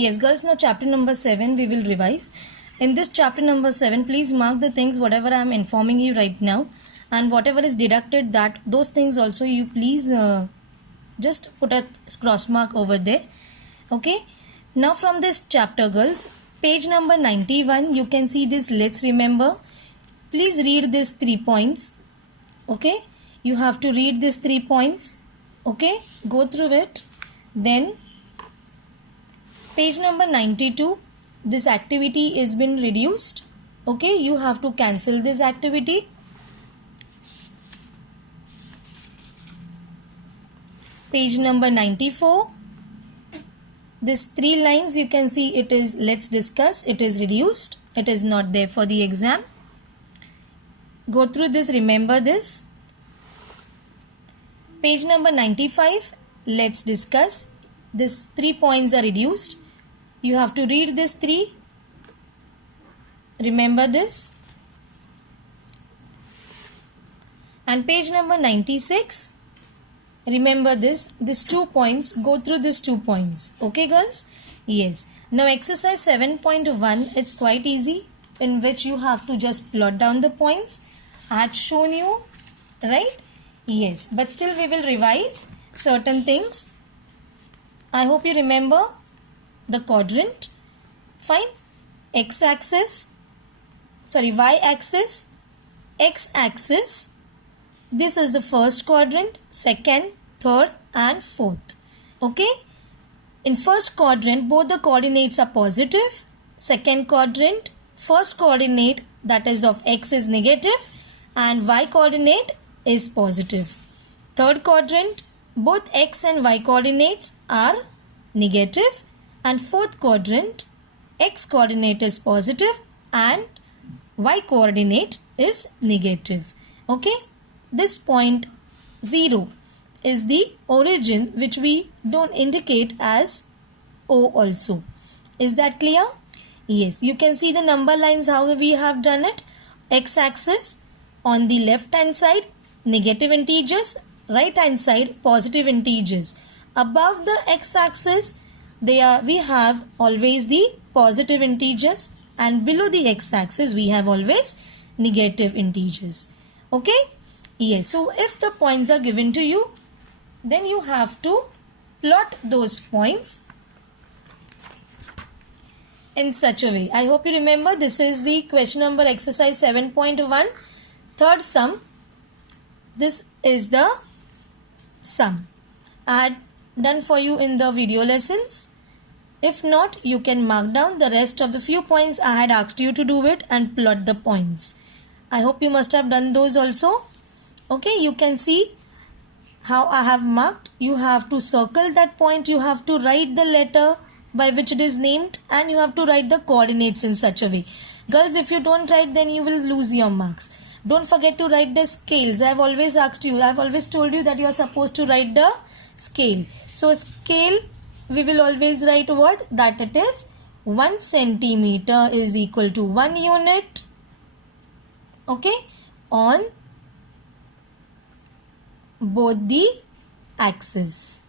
Yes, girls, now chapter number 7 we will revise. In this chapter number 7, please mark the things whatever I am informing you right now, and whatever is deducted, that those things also you please just put a cross mark over there. Okay. Now from this chapter, girls, page number 91, you can see this let's remember. Please read these 3 points. Okay. You have to read these 3 points. Okay. Go through it. Then page number 92, this activity is been reduced. Okay. You have to cancel this activity. Page number 94, this 3 lines you can see it is let's discuss, it is reduced, it is not there for the exam. Go through this, remember this. Page number 95, let's discuss, this 3 points are reduced. You have to read this 3, remember this. And page number 96, remember this, these 2 points, go through these 2 points. Okay, girls? Yes. Now exercise 7.1, it's quite easy, in which you have to just plot down the points. I had shown you, right? Yes. But still we will revise certain things. I hope you remember the quadrant. Fine. Y-axis, X-axis. This is the first quadrant, second, third and fourth. Okay. In first quadrant, both the coordinates are positive. Second quadrant, first coordinate, that is of X, is negative and Y coordinate is positive. Third quadrant, both X and Y coordinates are negative. And fourth quadrant, X coordinate is positive and Y coordinate is negative. Okay. This point 0 is the origin, which we don't indicate as O also. Is that clear? Yes. You can see the number lines how we have done it. X-axis, on the left hand side negative integers, right hand side positive integers. Above the X-axis we have always the positive integers, and below the X-axis we have always negative integers. Okay. Yes, so if the points are given to you, then you have to plot those points in such a way. I hope you remember, this is the question number exercise 7.1, third sum. This is the sum I had done for you in the video lessons. If not, you can mark down the rest of the few points I had asked you to do it and plot the points. I hope you must have done those also. Okay, you can see how I have marked. You have to circle that point. You have to write the letter by which it is named, and you have to write the coordinates in such a way. Girls, if you don't write, then you will lose your marks. Don't forget to write the scales. I have always asked you, I have always told you that you are supposed to write the scale. So scale, we will always write what? That it is 1 centimeter is equal to 1 unit. Okay, on both the axes.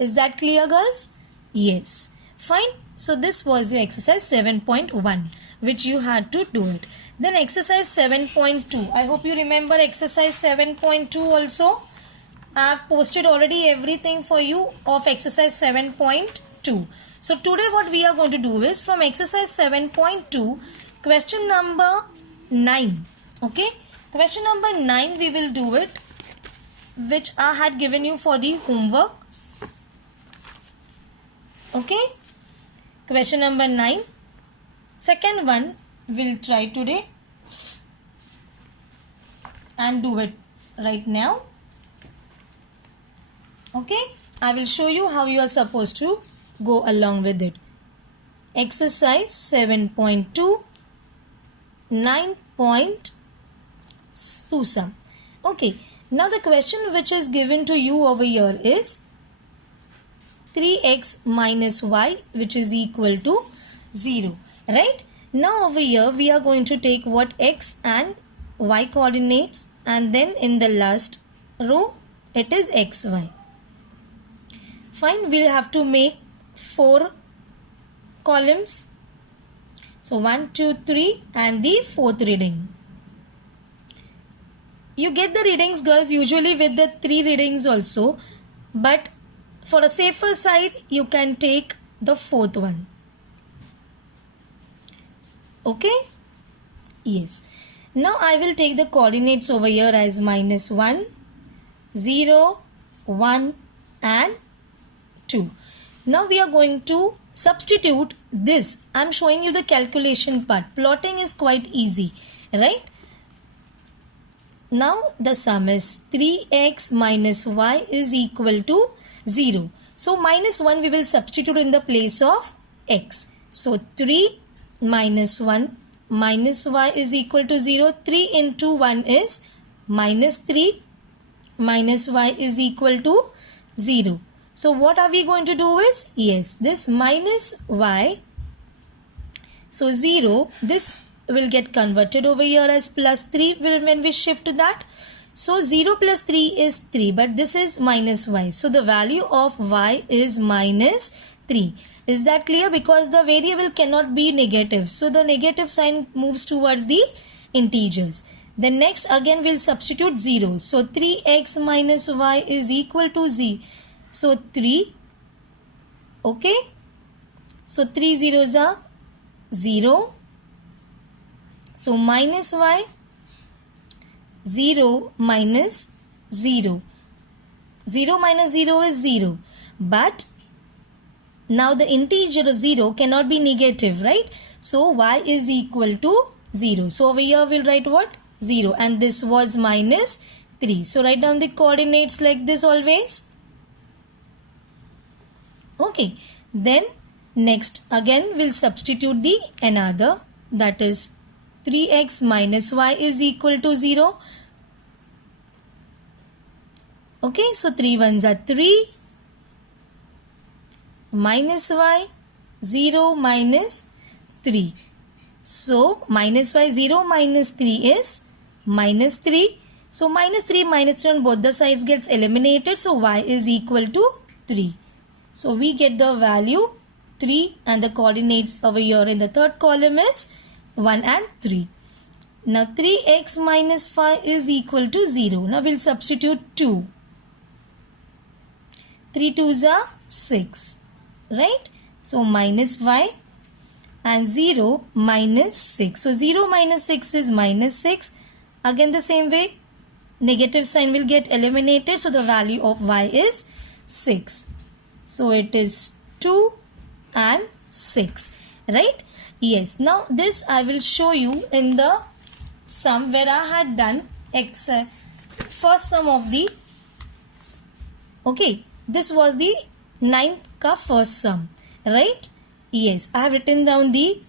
Is that clear, girls? Yes. Fine. So this was your exercise 7.1, which you had to do it. Then exercise 7.2. I hope you remember exercise 7.2 also. I have posted already everything for you of exercise 7.2. So today what we are going to do is from exercise 7.2, question number 9. Okay. Question number 9 we will do it, which I had given you for the homework. Okay. Question number 9. Second one we'll try today and do it right now. Okay. I will show you how you are supposed to go along with it. Exercise 7.2, 9.2 sum. Okay. Now the question which is given to you over here is 3x minus y, which is equal to 0. Right? Now over here we are going to take what x and y coordinates, and then in the last row it is xy. Fine, we'll have to make 4 columns. So 1, 2, 3 and the fourth reading. You get the readings, girls, usually with the 3 readings also, but for a safer side you can take the fourth one. Okay? Yes. Now I will take the coordinates over here as -1, 0, 1 and 2. Now we are going to substitute this. I am showing you the calculation part. Plotting is quite easy, right? Now the sum is 3x minus y is equal to 0. So -1 we will substitute in the place of x. So 3 minus 1 minus y is equal to 0. 3 into 1 is -3 minus y is equal to 0. So what are we going to do is, yes, this minus y, so 0, this will get converted over here as +3 when we shift that. So 0 plus 3 is 3, but this is minus y. So the value of y is -3. Is that clear? Because the variable cannot be negative. So the negative sign moves towards the integers. Then next again we'll substitute 0. So 3x minus y is equal to 0. So 3. Okay. So 3 zeros are 0. So minus y, 0 minus 0. 0 minus 0 is 0. But now the integer of 0 cannot be negative, right? So y is equal to 0. So over here we'll write what? 0. And this was -3. So write down the coordinates like this always. Okay. Then next again we'll substitute the another, that is 3x minus y is equal to 0. Okay, so 3 ones are 3 minus y, 0 minus 3. So minus y, 0 minus 3 is -3. So -3 on both the sides gets eliminated. So y is equal to 3. So we get the value 3 and the coordinates over here in the third column is 1 and 3. Now 3x minus 5 is equal to 0. Now we'll substitute 2. 3 2s are 6. Right? So minus y and 0 minus 6. So 0 minus 6 is -6. Again the same way, negative sign will get eliminated. So the value of y is 6. So it is 2 and 6. Right? Yes. Now this I will show you in the sum where I had done first sum of the, okay, this was the 9th ka first sum, right? Yes, I have written down the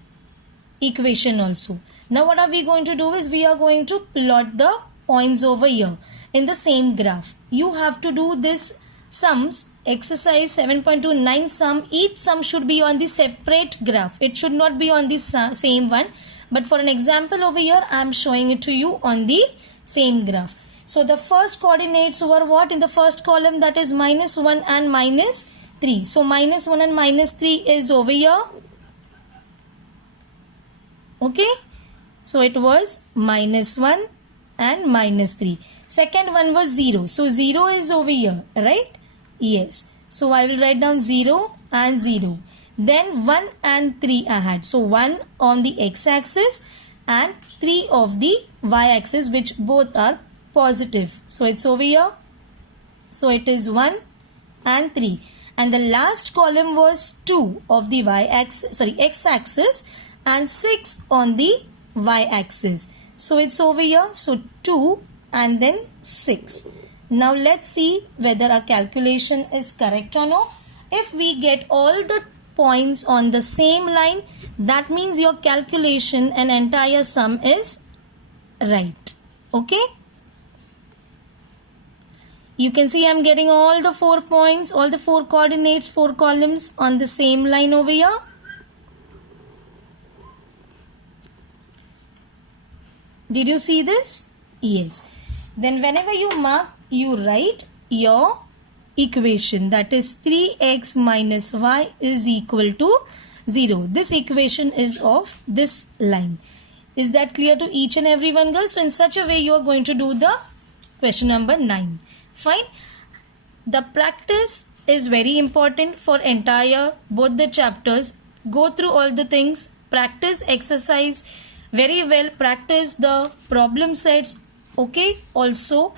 equation also. Now what are we going to do is we are going to plot the points over here in the same graph. You have to do this sums, exercise 7.29 sum. Each sum should be on the separate graph. It should not be on the same one. But for an example over here, I am showing it to you on the same graph. So the first coordinates were what? In the first column, that is -1 and -3. So -1 and -3 is over here. Okay. So it was -1 and -3. Second one was 0. So 0 is over here, right? Yes. So I will write down 0 and 0. Then 1 and 3 I had. So 1 on the x-axis and 3 of the y-axis, which both are positive. So it's over here. So it is 1 and 3. And the last column was 2 of the y-axis, sorry, x-axis and 6 on the y-axis. So it's over here. So 2 and then 6. Now let's see whether our calculation is correct or no. If we get all the points on the same line, that means your calculation and entire sum is right. Okay. You can see I'm getting all the 4 points, all the 4 coordinates, 4 columns on the same line over here. Did you see this? Yes. Then whenever you mark, you write your equation, that is 3x minus y is equal to 0. This equation is of this line. Is that clear to each and every one, girls? So in such a way you are going to do the question number 9. Fine. The practice is very important for entire both the chapters. Go through all the things, practice exercise very well, practice the problem sets. Okay, also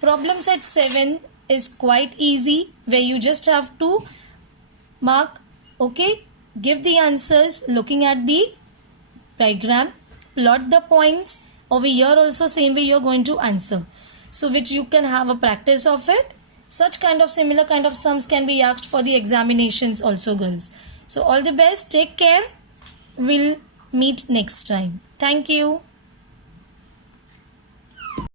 problem set 7 is quite easy, where you just have to mark, okay, give the answers looking at the diagram, plot the points. Over here also same way you're going to answer, so which you can have a practice of it. Such kind of similar kind of sums can be asked for the examinations also, girls. So all the best, take care, we'll meet next time. Thank you.